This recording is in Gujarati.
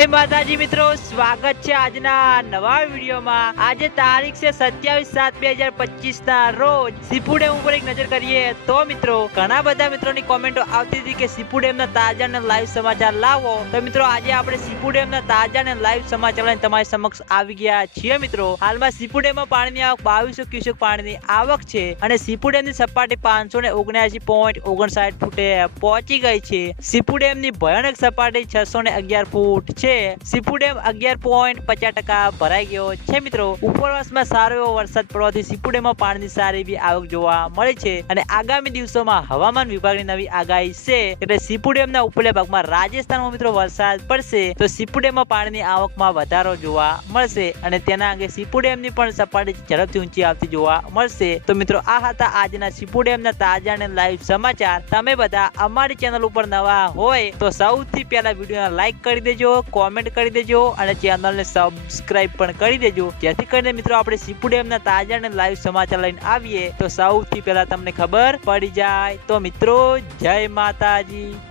એ માતાજી મિત્રો, સ્વાગત છે આજના નવા વિડીયોમાં. આજે તારીખ છે સત્યાવીસ સાત બે હજાર પચીસ ના રોજ સીપુ ડેમ ઉપર એક નજર કરીએ તો મિત્રો, ઘણા બધા મિત્રોની કોમેન્ટો આવતી હતી કે સીપુ ડેમ ના તાજા અને લાઈવ સમાચાર લાવો. તો મિત્રો, આજે આપણે સીપુ ડેમ ના તાજા અને લાઈવ સમાચાર લઈને તમારી સમક્ષ આવી ગયા છીએ મિત્રો. હાલમાં સીપુ ડેમમાં પાણીની આવક બાવીસો ક્યુસેક પાણીની આવક છે અને સીપુ ડેમની સપાટી પાંચસો ને ઓગણસી પોઈન્ટ ઓગણસાઠ ફૂટે પહોંચી ગઈ છે. સીપુ ડેમની ભયાનક સપાટી છસો ને અગિયાર ફૂટ છે. સીપુ ડેમ અગિયાર પોઈન્ટ પચાસ ટકા ભરાઈ ગયો છે મિત્રો. ઉપરવાસમાં સારો એવો વરસાદ પડવાથી સીપુ ડેમમાં પાણીની સારી એવી આવક જોવા મળે છે અને આગામી દિવસોમાં હવામાન વિભાગની નવી આગાહી છે. એટલે સીપુ ડેમના ઉપલા ભાગમાં રાજસ્થાનમાં મિત્રો વરસાદ પડશે તો સીપુ ડેમમાં પાણીની આવકમાં વધારો જોવા મળશે અને તેના અંગે સીપુ ડેમની પણ સપાટી ઝડપથી ઊંચી આવતી જોવા મળશે. તો મિત્રો આ હતા આજના સીપુ ડેમના તાજા અને લાઈવ સમાચાર. તમે બધા અમારી ચેનલ ઉપર નવા હોય તો સૌથી પહેલા વીડિયો લાઈક કરી દેજો કોમેન્ટ કરી દેજો અને ચેનલને સબસ્ક્રાઇબ પણ કરી દેજો. જેથી કરીને મિત્રો આપણે સીપુ ડેમના તાજા અને લાઈવ સમાચાર લઈને આવીએ તો સૌથી પહેલા તમને ખબર પડી જાય. તો મિત્રો, જય માતાજી.